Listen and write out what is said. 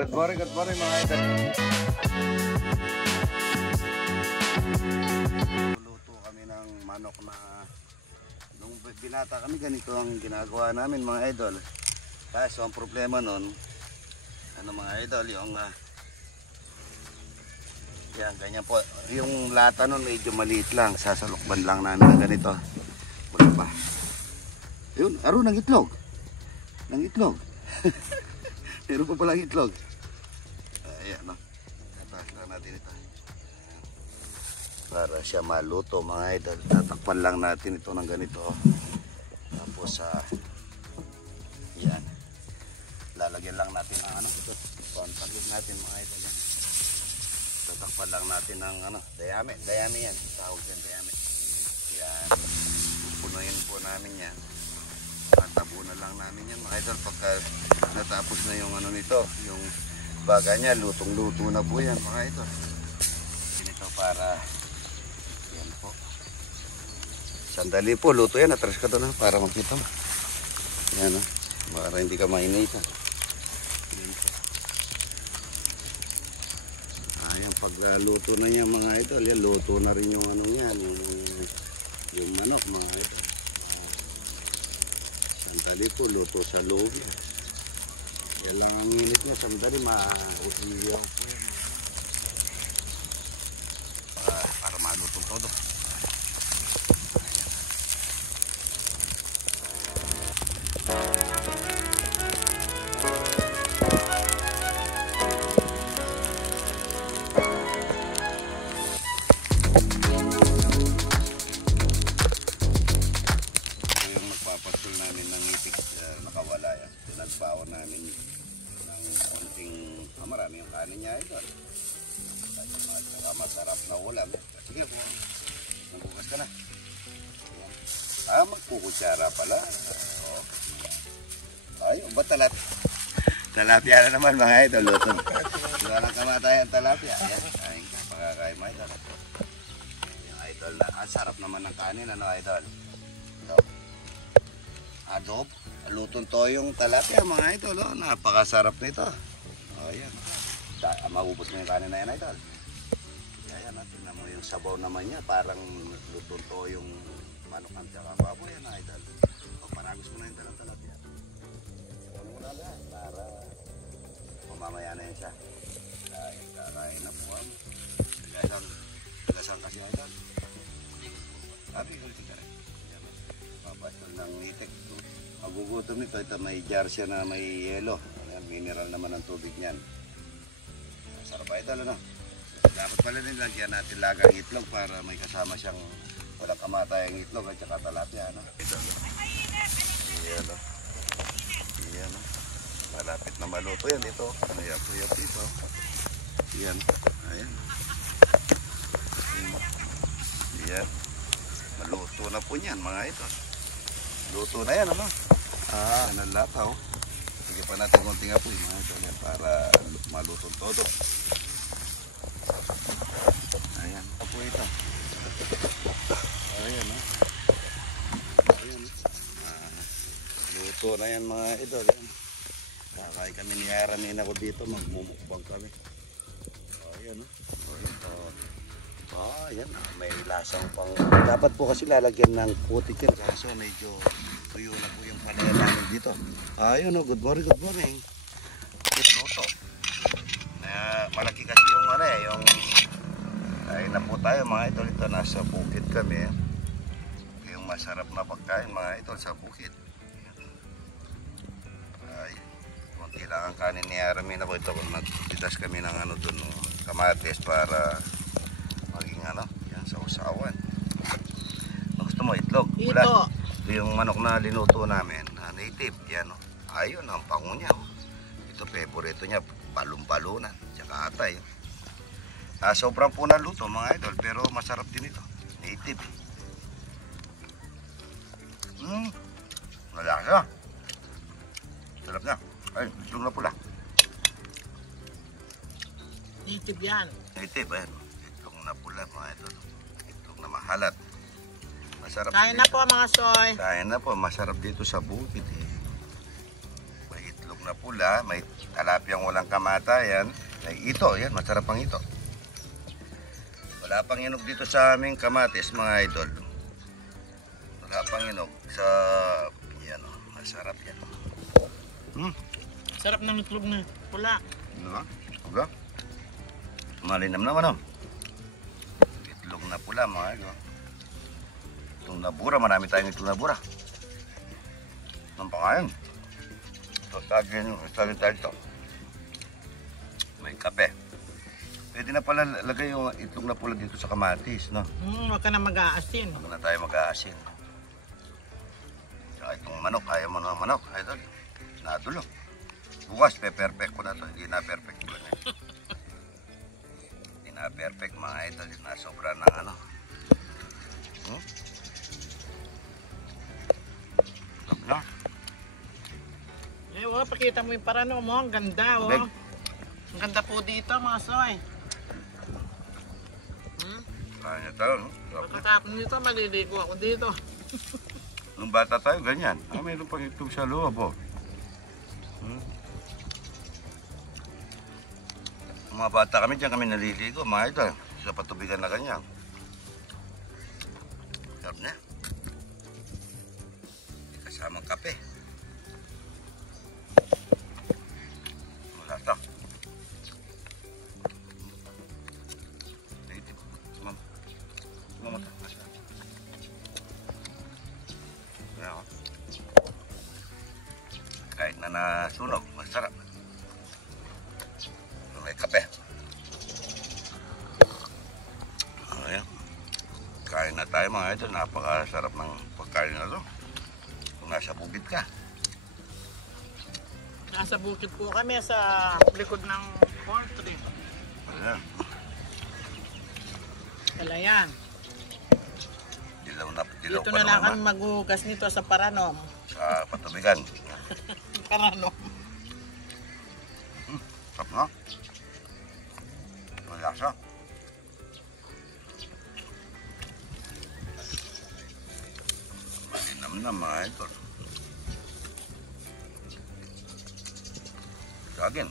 Good morning mga idol. Luto kami ng manok na nung binata kami ganito ang ginagawa namin mga idol. Kaso ang problema nun, ano mga idol, yung yan, ganyan po. Yung lata nun medyo maliit lang, sasalukban lang namin ng ganito. Wala pa. Yun, aro ng itlog. Ng itlog. Meron pa palang itlog. Ayan, no? Tatas lang natin ito. Para siya maluto mga idol. Tatakpan lang natin ito ng ganito. Tapos, yan. Lalagyan lang natin ang ano. Ito. Pantagig natin mga idol. Yan. Tatakpan lang natin ng ano. Dayami. Dayami yan. Tawag yan dayami. Yan. Punuin po namin yan. Tabunan lang namin yan mga idol. Pagka natapos na yung ano nito, yung baga niya, lutong-luto na po yan mga idol. Ito para yan po. Sandali po, luto yan. Atras ka doon para makita mo. Yan o. Para hindi ka mainitan. Yan po. Ayan, pag luto na yan mga idol, yan, luto na rin yung ano yan, yung manok mga idol. Sandali po, luto sa loob yan. Yan lang ang init nyo. Sandali, mausiyaw po yan. Para malutong todo. Nakawala yan. Pinagbawa namin ng konting marami yung kanin niya ito. Saka masarap na ulam. Sige po, nabukas ka na. Magkukutsara pala. Ayun, ba talapia na naman mga idol. Luto. Walang kamatayan talapia. Ayan, ayun ka, pakakain mga idol. Yung idol na, sarap naman ng kanin, ano idol? Ito. Adob. Lutong toyong talapia mga idol, oh. Napakasarap nito. Ayan. Maubos mo yung kanin na yan idol. Ayan, tingnan mo yung sabaw naman niya. Parang lutong toyong manok ang tsaka baboy yan idol. Paragos mo na yung talang talapia. Ano mo na lang para mamamaya na yan siya. Ayan, kakain na po kami. Gasan kasi idol. Sabi ko ito ka rin. Papasol ng itik. Magugutom nito, ito may jar siya na may yelo. Ayan, mineral naman ang tubig niyan. Sarap pa ito, ano? Dapat pala nilagyan natin lagang itlog para may kasama siyang walang kamatayang itlog at saka talapia, ano? Ito, ayan, o. Ayan, o. Malapit na maluto yan ito. Ano yan po yan dito? Ayan, ayan. Ayan. Maluto na po yan, mga ito. Luto na yan, ano? Ang lataw. Sige pa natin konting apoy mga ito para malutong todo. Ayan, apoy ito. Ayan, ha? Ayan, luto na yan mga ito. Kakain kami ni Aranin ako dito, magmumukbang kami. Ayan, ha? Ayan, may lasang pang... Dapat po kasi lalagyan ng putik yan. Kaso medyo tuyo na po yung panayan namin dito. Ayun o, good morning. Luto. Malaki kasi yung ano eh, yung... Ayun na po tayo mga idol. Ito, nasa bukid kami. Yung masarap na pagkain mga idol sa bukid. Ay, konti lang ang kanin ni Aramin ako ito. Kung nagtitas kami ng ano dun, kamatis para... maging ano, yan sa usawan. Gusto mo itlog? Wala. Ito yung manok na linuto namin, native, yan o. Ayun, ang pango niya o. Ito, favorito niya, palong-palunan, tsaka atay. Sobrang po na luto mga idol, pero masarap din ito. Native. Malasa. Sarap na. Ay, itlog na pula. Native yan. Native, ayan. Na pula mga idol. Itlog na mahalat. Masarap. Kain na po mga soy. Kain na po. Masarap dito sa bukid eh. May itlog na na pula, may talapyang walang kamatayan. May ito, yan, masarap ang ito. Wala pang inog dito sa aming kamatis, mga idol. Wala pang inog sa, yan o, masarap yan. Sarap ng itlog na pula. Diba? Uga? Malinam naman o. Itlog na pula, mga idol. Itong nabura, marami tayong itong nabura. Ang pangayon. Tagin tayo ito. May kape. Pwede na pala lagay yung itlog na pula dito sa kamatis, no? Huwag ka na mag-aasin. Huwag na tayo mag-aasin. Tsaka itong manok, ayaw mo ng manok. Idol, nadulo. Bukas, pe-perfect ko na ito. Hindi na perfect ko na. Hindi na perfect, mga idol. Nasobra ng ano. Stop na. Eh, pakita mo yung parano mo. Ang ganda, Beg. Ang ganda po dito, mga soy. Kaya tayo, no? Pagkatapos nito, maliligo ako dito. Nung bata tayo, ganyan. Mayroon pang itlog sa loob, oh. Mga bata kami, dyan kami naliligo, mga ito. Sa patubigan na ganyan. Sarap na. Kasamang kape. Malasa. Kahit na nasunog, masarap. May kape. Ayan. Kain na tayo, mga ito. Napakasarap ng pagkain na ito. Kung nasa bukid ka. Nasa bukid po kami sa likod ng poultry. Ayan. Kalayan. Dilaw pa Dito na lang naman. kami maghugas nito sa paranom. Sa patubigan. Paranom. Sarap na. Malasa. Malinam na, mga ito. Sagin.